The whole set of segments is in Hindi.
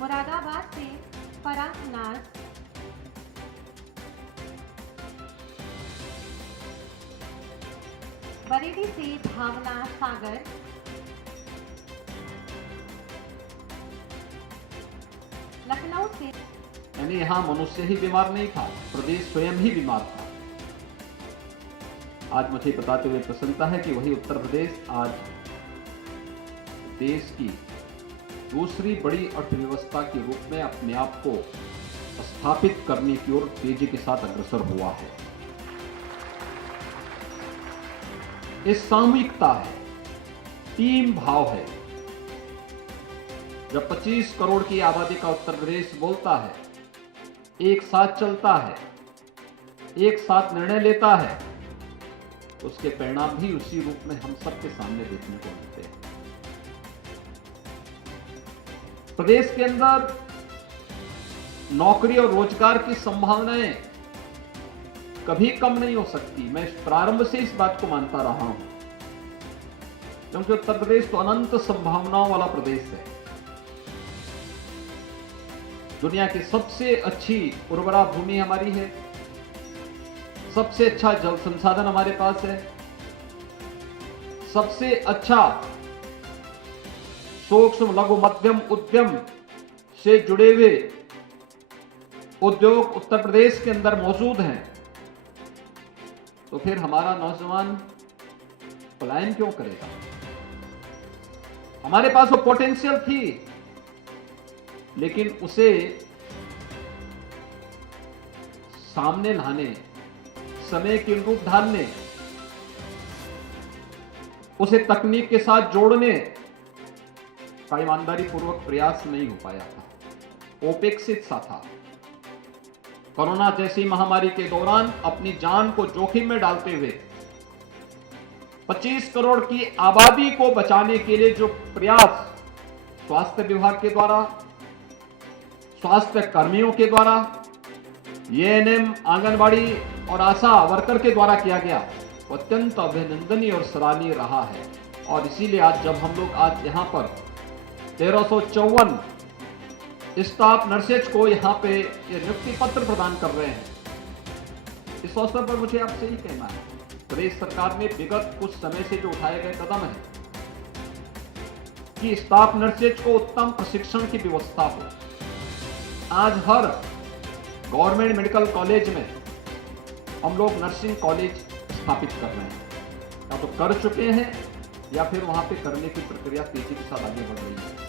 मुरादाबाद से फराह नाज, बरेली से भावना सागर, लखनऊ से यानी यहाँ मनुष्य ही बीमार नहीं था, प्रदेश स्वयं ही बीमार था। आज मुझे बताते हुए प्रसन्नता है कि वही उत्तर प्रदेश आज देश की दूसरी बड़ी अर्थव्यवस्था के रूप में अपने आप को स्थापित करने की ओर तेजी के साथ अग्रसर हुआ है। ये सामूहिकता है, टीम भाव है। जब 25 करोड़ की आबादी का उत्तर प्रदेश बोलता है, एक साथ चलता है, एक साथ निर्णय लेता है, उसके परिणाम भी उसी रूप में हम सबके सामने देखने को मिलते हैं। प्रदेश के अंदर नौकरी और रोजगार की संभावनाएं कभी कम नहीं हो सकती। मैं प्रारंभ से इस बात को मानता रहा हूं, क्योंकि उत्तर प्रदेश तो अनंत संभावनाओं वाला प्रदेश है। दुनिया की सबसे अच्छी उर्वरा भूमि हमारी है, सबसे अच्छा जल संसाधन हमारे पास है, सबसे अच्छा सूक्ष्म लघु मध्यम उद्यम से जुड़े हुए उद्योग उत्तर प्रदेश के अंदर मौजूद हैं। तो फिर हमारा नौजवान पलायन क्यों करेगा? हमारे पास वो पोटेंशियल थी, लेकिन उसे सामने लाने, समय के अनुरूप ढालने, उसे तकनीक के साथ जोड़ने का ईमानदारी पूर्वक प्रयास नहीं हो पाया था, उपेक्षित सा था। कोरोना जैसी महामारी के दौरान अपनी जान को जोखिम में डालते हुए 25 करोड़ की आबादी को बचाने के लिए जो प्रयास स्वास्थ्य विभाग के द्वारा, स्वास्थ्य कर्मियों के द्वारा, एएनएम, आंगनबाड़ी और आशा वर्कर के द्वारा किया गया, वो अत्यंत अभिनंदनीय और सराहनीय रहा है। और इसीलिए आज जब हम लोग आज यहाँ पर 1354 स्टाफ नर्सेज को यहाँ पे ये नियुक्ति पत्र प्रदान कर रहे हैं, इस अवसर पर मुझे आपसे ही कहना है, प्रदेश सरकार ने विगत कुछ समय से जो उठाए गए कदम है कि स्टाफ नर्सेज को उत्तम प्रशिक्षण की व्यवस्था हो। आज हर गवर्नमेंट मेडिकल कॉलेज में हम लोग नर्सिंग कॉलेज स्थापित कर रहे हैं, या तो कर चुके हैं या फिर वहां पे करने की प्रक्रिया तेजी के साथ आगे बढ़ रही है।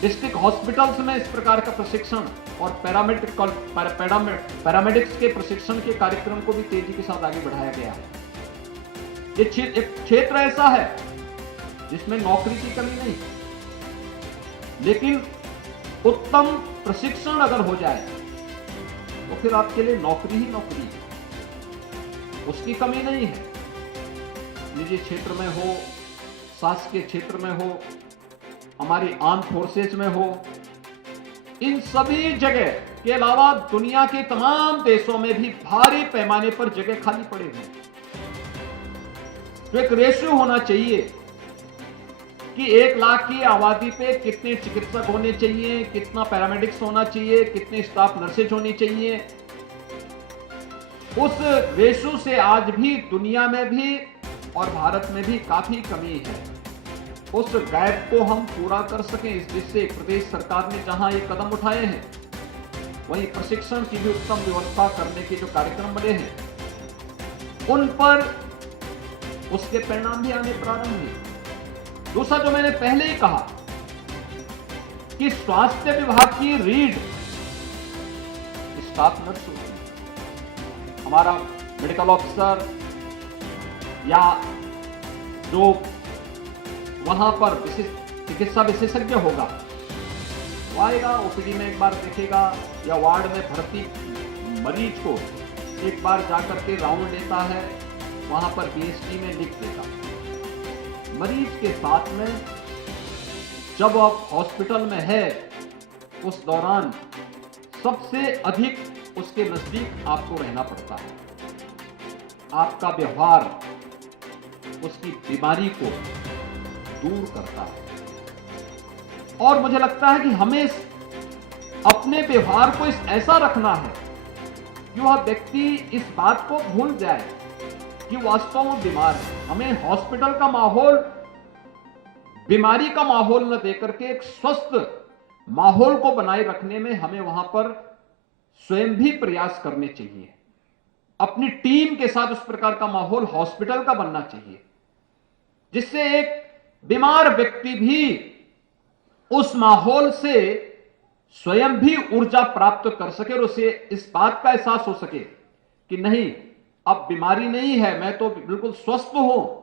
डिस्ट्रिक्ट हॉस्पिटल्स में इस प्रकार का प्रशिक्षण और पैरामेडिक्स के प्रशिक्षण के कार्यक्रम को भी तेजी के साथ आगे बढ़ाया गया है। ये क्षेत्र ऐसा है जिसमें नौकरी की कमी नहीं, लेकिन उत्तम प्रशिक्षण अगर हो जाए तो फिर आपके लिए नौकरी ही नौकरी है, उसकी कमी नहीं है। निजी क्षेत्र में हो, शासकीय क्षेत्र में हो, हमारी आर्म फोर्सेज में हो, इन सभी जगह के अलावा दुनिया के तमाम देशों में भी भारी पैमाने पर जगह खाली पड़े हुए हैं। तो एक रेशियो होना चाहिए कि 1 लाख की आबादी पे कितने चिकित्सक होने चाहिए, कितना पैरामेडिक्स होना चाहिए, कितने स्टाफ नर्सेज होनी चाहिए। उस रेशियो से आज भी दुनिया में भी और भारत में भी काफी कमी है। उस गैप को हम पूरा कर सकें, इस जिससे प्रदेश सरकार ने जहां ये कदम उठाए हैं, वहीं प्रशिक्षण की भी उत्तम व्यवस्था करने के जो कार्यक्रम बने हैं, उन पर उसके परिणाम भी आने प्रारंभ हुए। दूसरा, जो मैंने पहले ही कहा कि स्वास्थ्य विभाग की रीढ़ स्टाफ नर्स होती है। हमारा मेडिकल ऑफिसर या जो वहां पर चिकित्सा विशेषज्ञ होगा, वो आएगा, ओपीडी में एक बार देखेगा या वार्ड में भर्ती मरीज को एक बार जाकर के राउंड लेता है, वहां पर बीएसटी में लिख देगा। मरीज के साथ में जब आप हॉस्पिटल में है, उस दौरान सबसे अधिक उसके नजदीक आपको रहना पड़ता है। आपका व्यवहार उसकी बीमारी को दूर करता है। और मुझे लगता है कि हमें अपने व्यवहार को ऐसा रखना है कि वह व्यक्ति इस बात को भूल जाए कि वास्तव में बीमार है। हमें हॉस्पिटल का माहौल, बीमारी का माहौल न देकर के एक स्वस्थ माहौल को बनाए रखने में हमें वहां पर स्वयं भी प्रयास करने चाहिए। अपनी टीम के साथ उस प्रकार का माहौल हॉस्पिटल का बनना चाहिए जिससे एक बीमार व्यक्ति भी उस माहौल से स्वयं भी ऊर्जा प्राप्त कर सके और उसे इस बात का एहसास हो सके कि नहीं, अब बीमारी नहीं है, मैं तो बिल्कुल स्वस्थ हूं।